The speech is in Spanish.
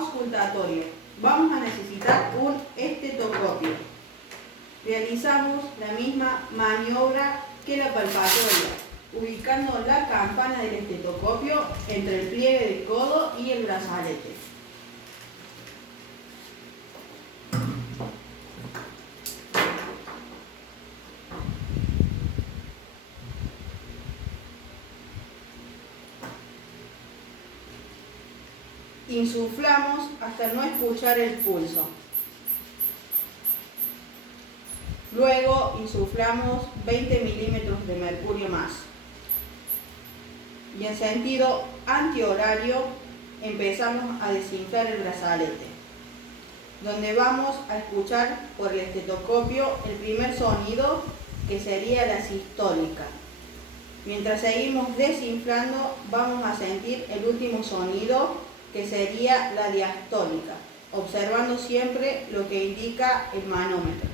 auscultatorio. Vamos a necesitar un estetoscopio. Realizamos la misma maniobra que la palpatoria, ubicando la campana del estetoscopio entre el pliegue del codo y el brazalete. Insuflamos hasta no escuchar el pulso. Luego insuflamos 20 milímetros de mercurio más. Y en sentido antihorario empezamos a desinflar el brazalete, donde vamos a escuchar por el estetoscopio el primer sonido, que sería la sistólica. Mientras seguimos desinflando, vamos a sentir el último sonido, que sería la diastólica, observando siempre lo que indica el manómetro.